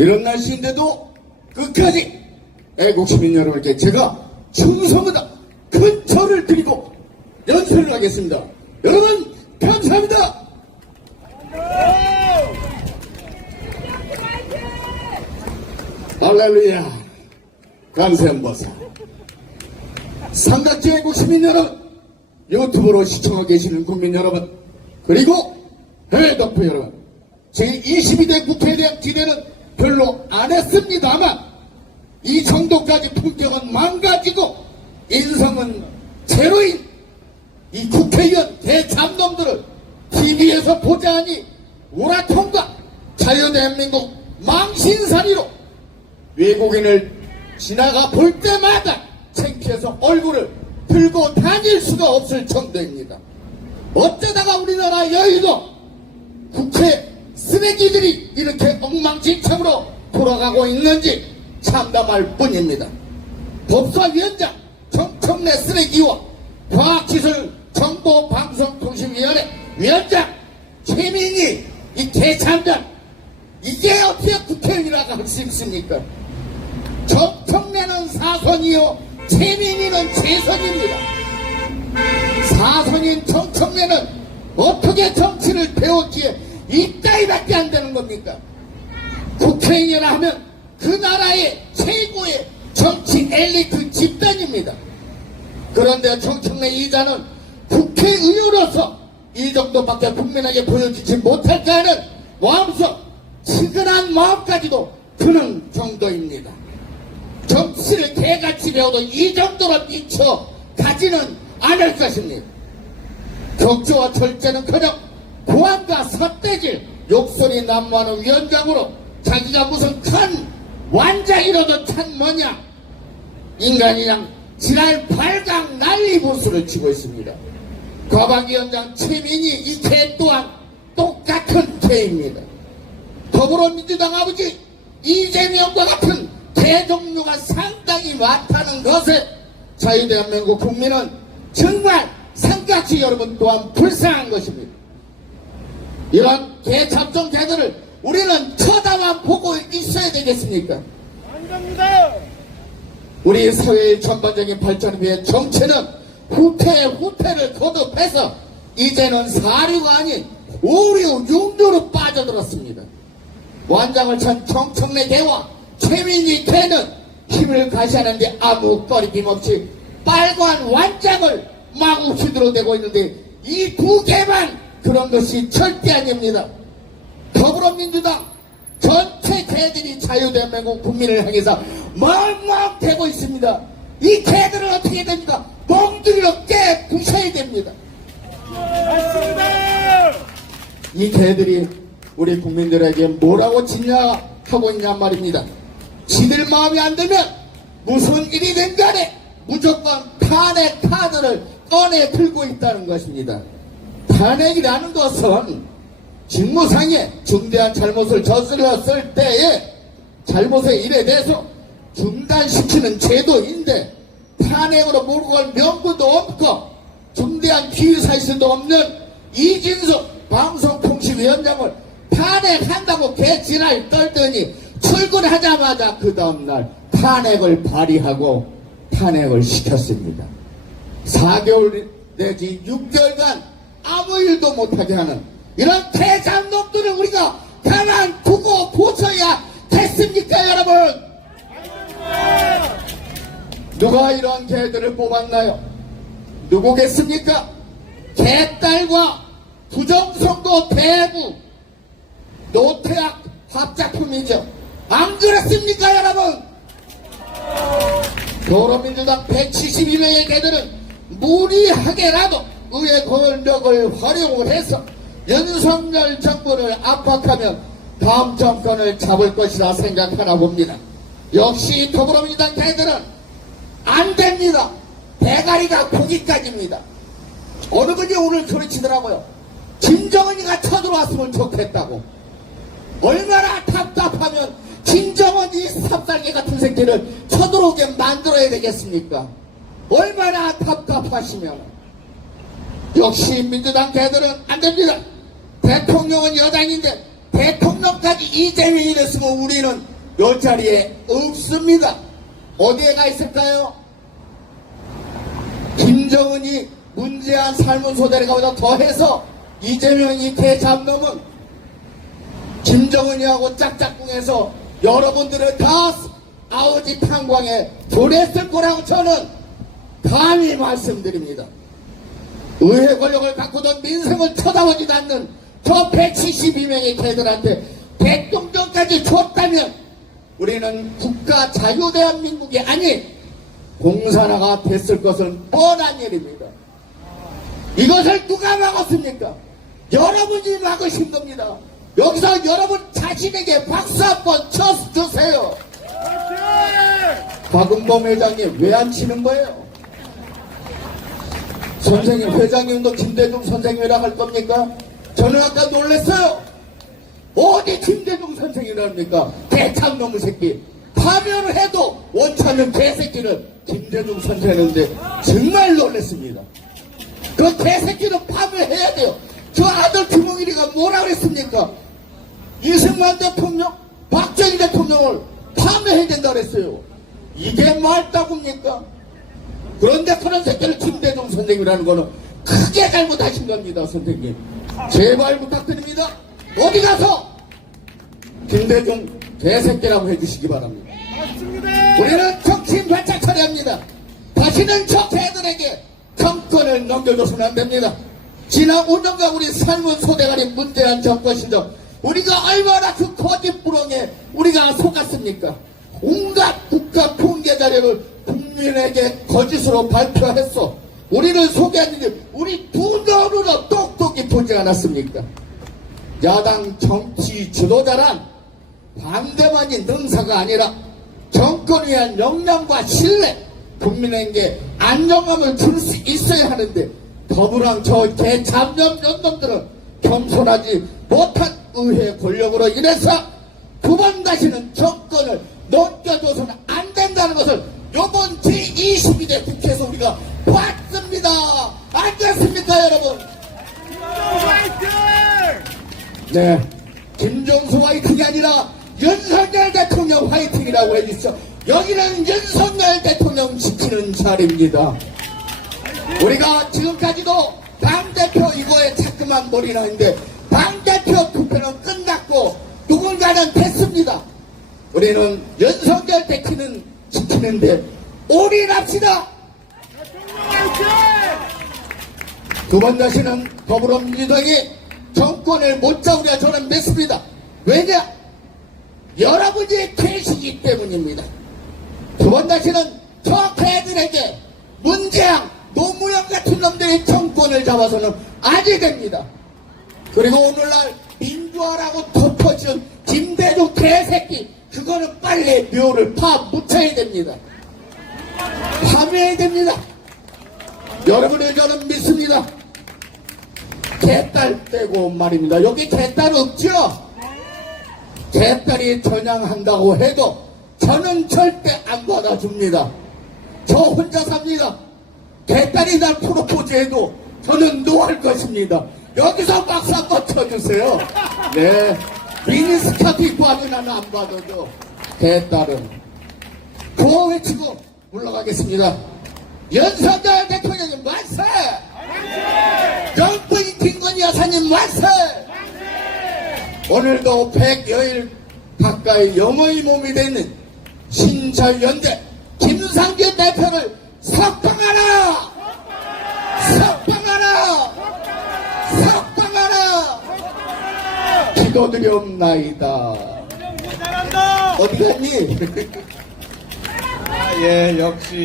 이런 날씨인데도 끝까지 애국시민 여러분께 제가 충성보다 큰 절을 드리고 연설을 하겠습니다. 여러분 감사합니다. 할렐루야. 감사합니다. 삼각지 애국시민 여러분, 유튜브로 시청하고 계시는 국민 여러분, 그리고 해외 덕후 여러분, 제22대 국회에 대한 기대는 별로 안 했습니다만 이 정도까지 품격은 망가지고 인성은 제로인 이 국회의원 대참놈들을 TV에서 보자하니 우라통과 자유대한민국 망신살이로 외국인을 지나가 볼 때마다 창피해서 얼굴을 들고 다닐 수가 없을 정도입니다. 어쩌다가 우리나라 여의도 국회 쓰레기들이 이렇게 엉망진창으로 돌아가고 있는지 참담할 뿐입니다. 법사위원장 정청래 쓰레기와 과학기술정보방송통신위원회 위원장 최민희 이 대참장, 이게 어떻게 국회의원이라고 할 수 있습니까? 정청래는 사선이요 최민희는 재선입니다. 사선인 정청래는 어떻게 정치를 배웠기에 이따위밖에 안 되는 겁니까? 국회의원이라 하면 그 나라의 최고의 정치 엘리트 집단입니다. 그런데 정청래 이자는 국회의원으로서 이 정도밖에 국민에게 보여주지 못할까 하는 마음속 치근한 마음까지도 드는 정도입니다. 정치를 개같이 배워도 이 정도로 미쳐 가지는 않을 것입니다. 격조와 절제는커녕 고함과 삿대질 욕설이 난무하는 위원장으로 자기가 무슨 큰 완장이라도 참 뭐냐 인간이랑 지랄 발광 난리 부수를 치고 있습니다. 과방위원장 최민희 이 개 또한 똑같은 개입니다. 더불어민주당 아버지 이재명과 같은 개 종류가 상당히 많다는 것에 자유대한민국 국민은 정말 삼각지 여러분 또한 불쌍한 것입니다. 이런 개 잡종 개들을 우리는 쳐다만 보고 있어야 되겠습니까? 아닙니다. 우리 사회의 전반적인 발전을 위해 정치는 후퇴를 거듭해서 이제는 사류가 아닌 오류, 육류로 빠져들었습니다. 완장을 찬 정청래 개와 최민희 개는 힘을 가시하는데 아무 꺼리낌 없이 빨간 완장을 마구 휘두르대고 있는데 이 두 개만 그런 것이 절대 아닙니다. 더불어민주당 전체 개들이 자유대한민국 국민을 향해서 멍멍대고 있습니다. 이 개들은 어떻게 됩니까? 멍들이로 깨부셔야 됩니다. 맞습니다. 이 개들이 우리 국민들에게 뭐라고 진야하고 있냔 말입니다. 지들 마음이 안 들면 무슨 일이든 간에 무조건 탄핵 카드를 꺼내 들고 있다는 것입니다. 탄핵이라는 것은 직무상에 중대한 잘못을 저질렀을 때에 잘못의 일에 대해서 중단시키는 제도인데 탄핵으로 몰고 갈 명분도 없고 중대한 피의사실도 없는 이진석 방송통신위원장을 탄핵한다고 개지랄 떨더니 출근하자마자 그 다음날 탄핵을 발의하고 탄핵을 시켰습니다. 4개월 내지 6개월간 아무 일도 못하게 하는 이런 대장놈들을 우리가 가만 두고 보셔야 됐습니까 여러분? 누가 이런 개들을 뽑았나요? 누구겠습니까? 개딸과 부정선거 대부 노태악 합작품이죠. 안 그렇습니까 여러분? 더불어민주당 171명의 개들은 무리하게라도 의회 권력을 활용을 해서 윤석열 정부를 압박하면 다음 정권을 잡을 것이라 생각하나 봅니다. 역시 더불어민주당 개들은 안 됩니다. 대가리가 고기까지입니다. 어느 분이 오늘 소리치더라고요. 김정은이가 쳐들어왔으면 좋겠다고. 얼마나 답답하면 김정은 이 삽살개 같은 새끼를 쳐들어오게 만들어야 되겠습니까? 얼마나 답답하시면. 역시 민주당 개들은 안 됩니다. 대통령은 여당인데 대통령까지 이재명이 됐으면 우리는 요 자리에 없습니다. 어디에 가 있을까요? 김정은이 문재한 삶은 소대가보다 더해서 이재명이 대잡놈은 김정은이하고 짝짝꿍해서 여러분들을 다 아우지 탄광에 보냈을 거라고 저는 감히 말씀드립니다. 의회 권력을 갖고도 민생을 쳐다보지도 않는 저 172명의 개들한테 대통령까지 줬다면 우리는 국가 자유대한민국이 아닌 공산화가 됐을 것은 뻔한 일입니다. 이것을 누가 막았습니까? 여러분이 막으신 겁니다. 여기서 여러분 자신에게 박수 한번 쳐주세요. 박은범 회장님 왜 안 치는 거예요? 선생님, 회장님도 김대중 선생님이라 할 겁니까? 저는 아까 놀랐어요. 어디 김대중 선생님이랍니까? 대참놈의 새끼. 파면을 해도 원찮는 개새끼는 김대중 선생인데 정말 놀랐습니다. 그 개새끼는 파면해야 돼요. 저 아들 김웅일이가 뭐라 그랬습니까? 이승만 대통령, 박정희 대통령을 파면해야 된다 그랬어요. 이게 말다굽니까? 그런데 그런 새끼를 김대중 선생님이라는 거는 크게 잘못하신 겁니다, 선생님. 제발 부탁드립니다. 어디 가서 김대중 개새끼라고 해주시기 바랍니다. 우리는 정치인 발작 처리합니다. 다시는 저 개들에게 정권을 넘겨줘서는 안 됩니다. 지난 5년간 우리 삶은 소대가리 문재한 정권 시절 우리가 얼마나 그 거짓부렁에 우리가 속았습니까? 온갖 국가 통계 자료를 국민에게 거짓으로 발표했어. 우리를 속였는데 우리 두 눈으로 똑똑히 보지 않았습니까? 야당 정치 지도자란 반대만이 능사가 아니라 정권을 위한 역량과 신뢰, 국민에게 안정감을 줄 수 있어야 하는데 더불어 저 개잡념 연놈들은 겸손하지 못한 의회 권력으로 인해서 두 번 다시는 정권을 넘겨줘서는 안 된다는 것을 이번 제22대 국회에서 우리가 봤습니다. 안 됐습니까, 여러분? 네, 김정수 화이팅이 아니라 윤석열 대통령 화이팅이라고 해주시죠. 여기는 윤석열 대통령 지키는 자리입니다. 우리가 지금까지도 당대표 이거에 자꾸만 머리 나는데 당대표 투표는 끝났고 누군가는 됐습니다. 우리는 윤석열 대통령 지키는데 올인합시다. 두 번 다시는 더불어민주당이 정권을 못 잡으려 저는 믿습니다. 왜냐? 여러분이 계시기 때문입니다. 두 번 다시는 저 개들에게 문재양, 노무현 같은 놈들이 정권을 잡아서는 아니 됩니다. 그리고 오늘날 민주화라고 덮어준 김대중 개새끼, 그거는 빨리 묘를 파묻혀야 됩니다. 파묘해야 됩니다. 여러분을 저는 믿습니다. 개딸 빼고 말입니다. 여기 개딸 없죠? 개딸이 전향한다고 해도 저는 절대 안 받아줍니다. 저 혼자 삽니다. 개딸이 날 프로포즈해도 저는 노할 것입니다. 여기서 박수 한번 쳐주세요. 네, 미니스커트 입고 하면 나는 안 받아줘. 개딸은 구호 외치고 물러가겠습니다. 윤석열 대통령님 만세! 정부인 김건희 여사님 만세! 오늘도 100여일 가까이 영의 몸이 되는 신철연대 김상균 대표를 석방하라! 석방하라! 석방하라! 기도드리옵나이다. 어디 갔니? 예, 역시.